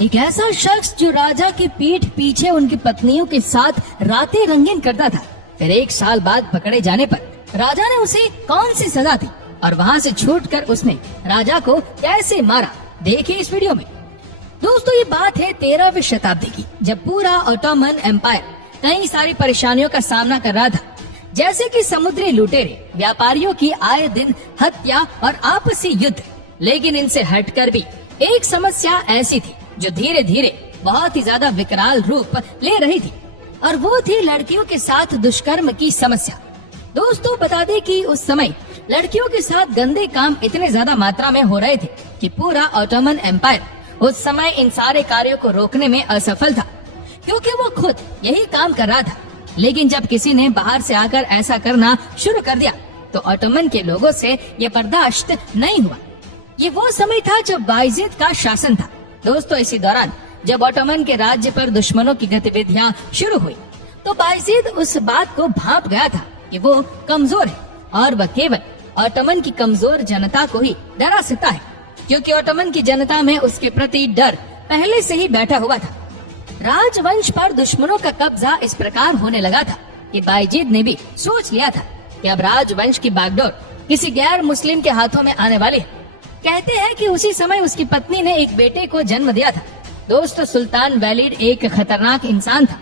एक ऐसा शख्स जो राजा की पीठ पीछे उनकी पत्नियों के साथ रातें रंगीन करता था। फिर 1 साल बाद पकड़े जाने पर राजा ने उसे कौन सी सजा दी और वहाँ से छूटकर उसने राजा को कैसे मारा, देखिए इस वीडियो में। दोस्तों, ये बात है 13वीं शताब्दी की, जब पूरा ऑटोमन एम्पायर कई सारी परेशानियों का सामना कर रहा था, जैसे कि समुद्री लुटेरे, व्यापारियों की आए दिन हत्या और आपसी युद्ध। लेकिन इनसे हटकर भी एक समस्या ऐसी थी जो धीरे धीरे बहुत ही ज्यादा विकराल रूप ले रही थी, और वो थी लड़कियों के साथ दुष्कर्म की समस्या। दोस्तों, बता दें कि उस समय लड़कियों के साथ गंदे काम इतने ज्यादा मात्रा में हो रहे थे कि पूरा ऑटोमन एम्पायर उस समय इन सारे कार्यों को रोकने में असफल था, क्योंकि वो खुद यही काम कर रहा था। लेकिन जब किसी ने बाहर से आकर ऐसा करना शुरू कर दिया तो ऑटोमन के लोगों से ये बर्दाश्त नहीं हुआ। ये वो समय था जब बायजीद का शासन था। दोस्तों, इसी दौरान जब ऑटोमन के राज्य पर दुश्मनों की गतिविधियां शुरू हुई तो बायजीद उस बात को भांप गया था कि वो कमजोर है और वह केवल ऑटोमन की कमजोर जनता को ही डरा सकता है, क्योंकि ऑटोमन की जनता में उसके प्रति डर पहले से ही बैठा हुआ था। राजवंश पर दुश्मनों का कब्जा इस प्रकार होने लगा था कि बायजीद ने भी सोच लिया था कि अब राजवंश की बागडोर किसी गैर मुस्लिम के हाथों में आने वाली है। कहते हैं कि उसी समय उसकी पत्नी ने एक बेटे को जन्म दिया था। दोस्तों, सुल्तान वलीद एक खतरनाक इंसान था।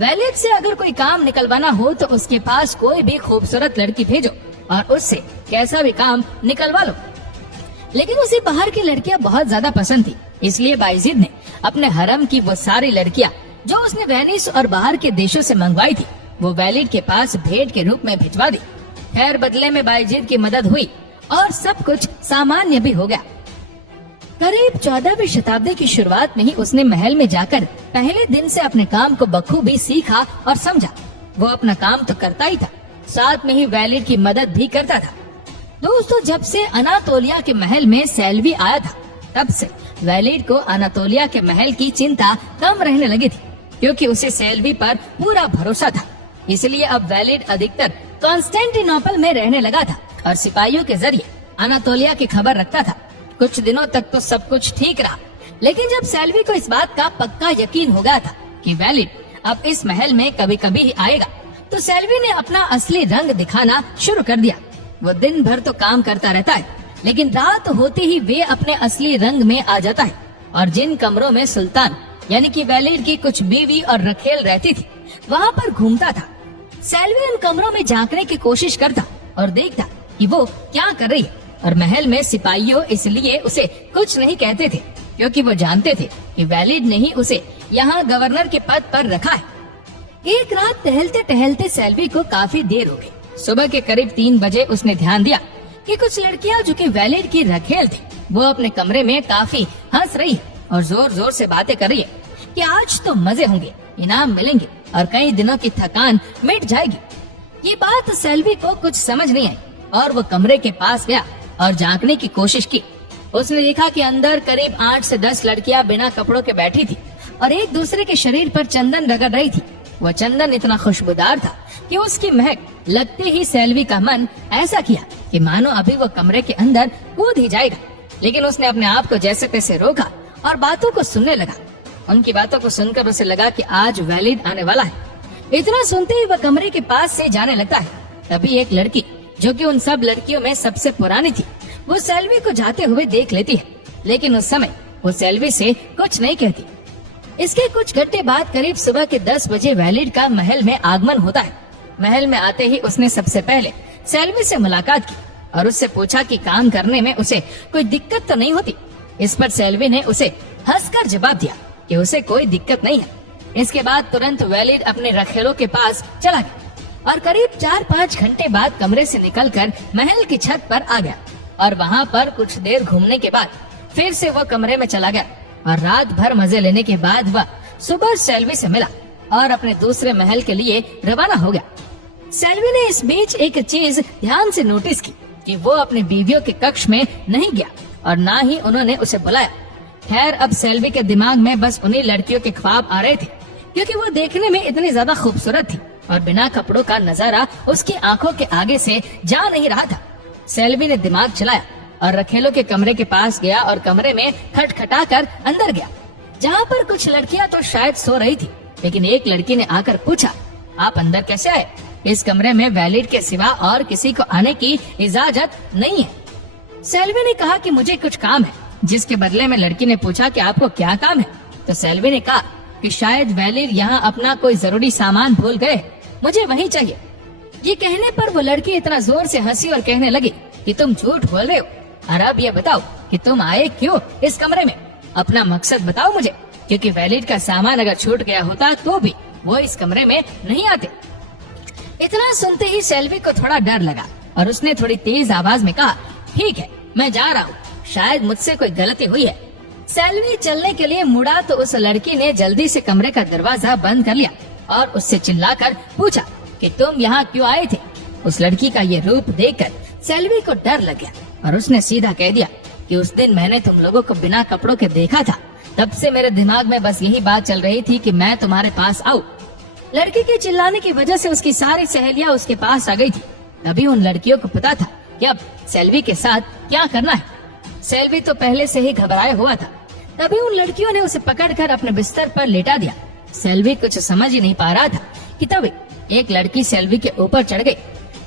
वलीद से अगर कोई काम निकलवाना हो तो उसके पास कोई भी खूबसूरत लड़की भेजो और उससे कैसा भी काम निकलवा लो। लेकिन उसे बाहर की लड़कियां बहुत ज्यादा पसंद थी, इसलिए बायजीद ने अपने हरम की वो सारी लड़कियां जो उसने वेनिस और बाहर के देशों से मंगवाई थी वो वलीद के पास भेंट के रूप में भिजवा दी। खैर, बदले में बायजीद की मदद हुई और सब कुछ सामान्य भी हो गया। करीब 14वीं शताब्दी की शुरुआत में ही उसने महल में जाकर पहले दिन से अपने काम को बखूबी सीखा और समझा। वो अपना काम तो करता ही था, साथ में ही वलीद की मदद भी करता था। दोस्तों, जब से अनातोलिया के महल में सैलवी आया था तब से वलीद को अनातोलिया के महल की चिंता कम रहने लगी थी, क्योंकि उसे सैलवी पर पूरा भरोसा था। इसलिए अब वलीद अधिकतर कॉन्स्टेंटिनोपल में रहने लगा था और सिपाहियों के जरिए अनातोलिया की खबर रखता था। कुछ दिनों तक तो सब कुछ ठीक रहा, लेकिन जब सैलवी को इस बात का पक्का यकीन हो गया था कि वलीद अब इस महल में कभी कभी ही आएगा, तो सैलवी ने अपना असली रंग दिखाना शुरू कर दिया। वो दिन भर तो काम करता रहता है, लेकिन रात होते ही वे अपने असली रंग में आ जाता है और जिन कमरों में सुल्तान यानी कि वलीद की कुछ बीवी और रखेल रहती थी वहाँ पर घूमता था। सैलवी उन कमरों में झांकने की कोशिश करता और देखता कि वो क्या कर रही है, और महल में सिपाहियों इसलिए उसे कुछ नहीं कहते थे, क्योंकि वो जानते थे कि वलीद ने ही उसे यहाँ गवर्नर के पद पर रखा है। एक रात टहलते टहलते सैलवी को काफी देर हो गई। सुबह के करीब 3 बजे उसने ध्यान दिया कि कुछ लड़कियां जो कि वलीद की रखेल थी वो अपने कमरे में काफी हंस रही है और जोर जोर से बातें कर रही है कि आज तो मजे होंगे, इनाम मिलेंगे और कई दिनों की थकान मिट जाएगी। ये बात सैलवी को कुछ समझ नहीं आई और वो कमरे के पास गया और झांकने की कोशिश की। उसने देखा कि अंदर करीब 8 से 10 लड़कियां बिना कपड़ों के बैठी थी और एक दूसरे के शरीर पर चंदन रगड़ रही थी। वह चंदन इतना खुशबूदार था कि उसकी महक लगते ही सैलवी का मन ऐसा किया कि मानो अभी वो कमरे के अंदर कूद ही जाएगा। लेकिन उसने अपने आप को जैसे तैसे रोका और बातों को सुनने लगा। उनकी बातों को सुनकर उसे लगा कि आज वलीद आने वाला है। इतना सुनते ही वह कमरे के पास से जाने लगता है। तभी एक लड़की जो कि उन सब लड़कियों में सबसे पुरानी थी वो सैलवी को जाते हुए देख लेती है, लेकिन उस समय वो सैलवी से कुछ नहीं कहती। इसके कुछ घंटे बाद करीब सुबह के 10 बजे वलीद का महल में आगमन होता है। महल में आते ही उसने सबसे पहले सैलवी से मुलाकात की और उससे पूछा कि काम करने में उसे कोई दिक्कत तो नहीं होती। इस पर सैलवी ने उसे हंसकर जवाब दिया कि उसे कोई दिक्कत नहीं है। इसके बाद तुरंत वलीद अपने रखेलों के पास चला गया और करीब 4-5 घंटे बाद कमरे से निकलकर महल की छत पर आ गया और वहाँ पर कुछ देर घूमने के बाद फिर से वो कमरे में चला गया और रात भर मजे लेने के बाद वह सुबह सैलवी से मिला और अपने दूसरे महल के लिए रवाना हो गया। सैलवी ने इस बीच एक चीज ध्यान से नोटिस की कि वो अपने बीवियों के कक्ष में नहीं गया और ना ही उन्होंने उसे बुलाया। खैर, अब सैलवी के दिमाग में बस उन्हीं लड़कियों के ख्वाब आ रहे थे, क्योंकि वो देखने में इतनी ज्यादा खूबसूरत थी और बिना कपड़ों का नजारा उसकी आंखों के आगे से जा नहीं रहा था। सैलवी ने दिमाग चलाया और रखेलों के कमरे के पास गया और कमरे में खटखटा कर अंदर गया। जहाँ पर कुछ लड़कियाँ तो शायद सो रही थी, लेकिन एक लड़की ने आकर पूछा, आप अंदर कैसे आए? इस कमरे में वैलिड के सिवा और किसी को आने की इजाजत नहीं है। सेल्वी ने कहा कि मुझे कुछ काम है, जिसके बदले में लड़की ने पूछा कि आपको क्या काम है? तो सेल्वी ने कहा कि शायद वैलिड यहाँ अपना कोई जरूरी सामान भूल गए, मुझे वही चाहिए। ये कहने पर वो लड़की इतना जोर से हंसी और कहने लगी कि तुम झूठ बोल रहे हो, और अब ये बताओ कि तुम आए क्यों इस कमरे में? अपना मकसद बताओ मुझे, क्योंकि वैलिड का सामान अगर छूट गया होता तो भी वो इस कमरे में नहीं आते। इतना सुनते ही सेल्वी को थोड़ा डर लगा और उसने थोड़ी तेज आवाज में कहा, ठीक है, मैं जा रहा हूँ, शायद मुझसे कोई गलती हुई है। सेल्वी चलने के लिए मुड़ा तो उस लड़की ने जल्दी से कमरे का दरवाजा बंद कर लिया और उससे चिल्लाकर पूछा कि तुम यहाँ क्यों आए थे? उस लड़की का ये रूप देखकर सेल्वी को डर लग गया और उसने सीधा कह दिया कि उस दिन मैंने तुम लोगों को बिना कपड़ों के देखा था, तब से मेरे दिमाग में बस यही बात चल रही थी कि मैं तुम्हारे पास आऊँ। लड़की के चिल्लाने की वजह से उसकी सारी सहेलियां उसके पास आ गई थी। तभी उन लड़कियों को पता था कि अब सेल्वी के साथ क्या करना है। सेल्वी तो पहले से ही घबराया हुआ था। तभी उन लड़कियों ने उसे पकड़कर अपने बिस्तर पर लेटा दिया। सेल्वी कुछ समझ ही नहीं पा रहा था कि तभी एक लड़की सेल्वी के ऊपर चढ़ गई।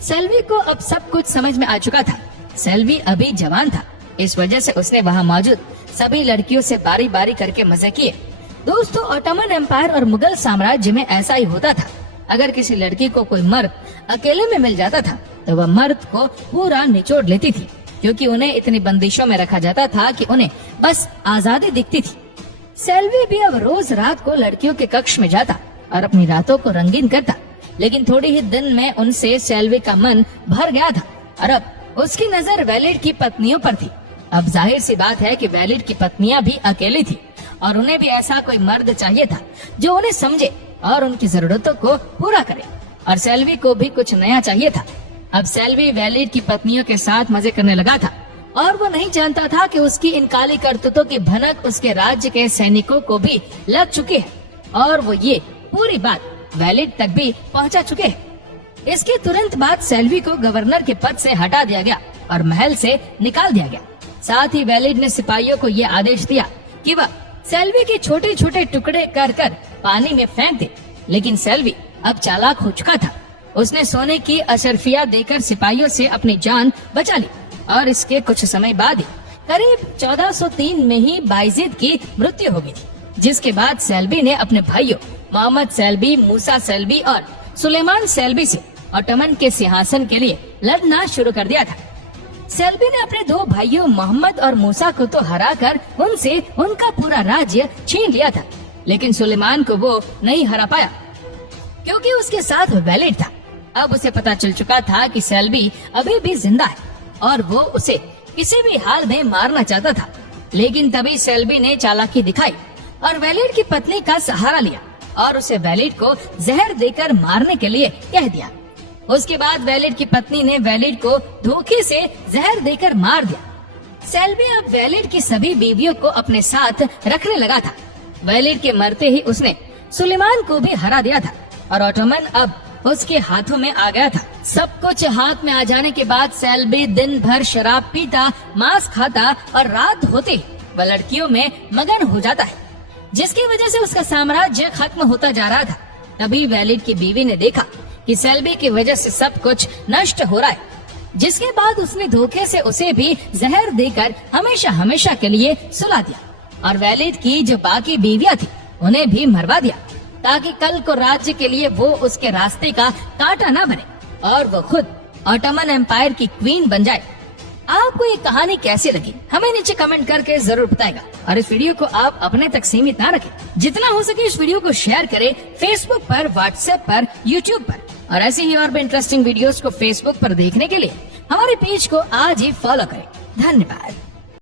सेल्वी को अब सब कुछ समझ में आ चुका था। सेल्वी अभी जवान था, इस वजह से उसने वहाँ मौजूद सभी लड़कियों से बारी बारी करके मजे किए। दोस्तों, ऑटोमन एम्पायर और मुगल साम्राज्य में ऐसा ही होता था। अगर किसी लड़की को कोई मर्द अकेले में मिल जाता था तो वह मर्द को पूरा निचोड़ लेती थी, क्योंकि उन्हें इतनी बंदिशों में रखा जाता था कि उन्हें बस आजादी दिखती थी। सेल्वी भी अब रोज रात को लड़कियों के कक्ष में जाता और अपनी रातों को रंगीन करता, लेकिन थोड़ी ही दिन में उनसे सेल्वी का मन भर गया था और अब उसकी नजर वैलिड की पत्नियों पर थी। अब जाहिर सी बात है कि वैलिड की पत्नियां भी अकेली थी और उन्हें भी ऐसा कोई मर्द चाहिए था जो उन्हें समझे और उनकी जरूरतों को पूरा करे। और सेल्वी को भी कुछ नया चाहिए था। अब सेल्वी वैलिड की पत्नियों के साथ मजे करने लगा था और वो नहीं जानता था कि उसकी इन काली करतूतों की भनक उसके राज्य के सैनिकों को भी लग चुकी है और वो ये पूरी बात वैलिड तक भी पहुंचा चुके हैं। इसके तुरंत बाद सेल्वी को गवर्नर के पद से हटा दिया गया और महल से निकाल दिया गया। साथ ही वैलिड ने सिपाहियों को ये आदेश दिया कि वह सेल्वी के छोटे छोटे टुकड़े कर कर पानी में फेंक दे। लेकिन सेल्वी अब चालाक हो चुका था। उसने सोने की अशर्फिया देकर सिपाहियों से अपनी जान बचा ली और इसके कुछ समय बाद ही करीब 1403 में ही बायजीद की मृत्यु हो गई थी, जिसके बाद सेल्वी ने अपने भाइयों मोहम्मद सेल्वी, मूसा सेल्वी और सुलेमान सेल्वी से ऑटोमन के सिंहासन के लिए लड़ना शुरू कर दिया था। सेल्वी ने अपने दो भाइयों मोहम्मद और मूसा को तो हराकर उनसे उनका पूरा राज्य छीन लिया था, लेकिन सुलेमान को वो नहीं हरा पाया क्योंकि उसके साथ वैलिड था। अब उसे पता चल चुका था कि सेल्वी अभी भी जिंदा है और वो उसे किसी भी हाल में मारना चाहता था। लेकिन तभी सेल्वी ने चालाकी दिखाई और वैलिड की पत्नी का सहारा लिया और उसे वैलिड को जहर देकर मारने के लिए कह दिया। उसके बाद वैलिड की पत्नी ने वैलिड को धोखे से जहर देकर मार दिया। सेल्वी अब वैलिड की सभी बीवियों को अपने साथ रखने लगा था। वैलिड के मरते ही उसने सुलेमान को भी हरा दिया था और ऑटोमन अब उसके हाथों में आ गया था। सब कुछ हाथ में आ जाने के बाद सेल्वी दिन भर शराब पीता, मांस खाता और रात होते वह लड़कियों में मगन हो जाता है, जिसकी वजह से उसका साम्राज्य खत्म होता जा रहा था। तभी वैलिड की बीवी ने देखा कि सेल्वी की वजह से सब कुछ नष्ट हो रहा है, जिसके बाद उसने धोखे से उसे भी जहर देकर हमेशा हमेशा के लिए सुला दिया और वैलिड की जो बाकी बीवियां थी उन्हें भी मरवा दिया, ताकि कल को राज्य के लिए वो उसके रास्ते का कांटा न बने और वो खुद ऑटोमन एम्पायर की क्वीन बन जाए। आपको ये कहानी कैसी लगी हमें नीचे कमेंट करके जरूर बताएगा और इस वीडियो को आप अपने तक सीमित ना रखें। जितना हो सके इस वीडियो को शेयर करें फेसबुक पर, व्हाट्सएप पर, यूट्यूब पर और ऐसे ही और भी इंटरेस्टिंग वीडियोस को फेसबुक पर देखने के लिए हमारे पेज को आज ही फॉलो करें। धन्यवाद।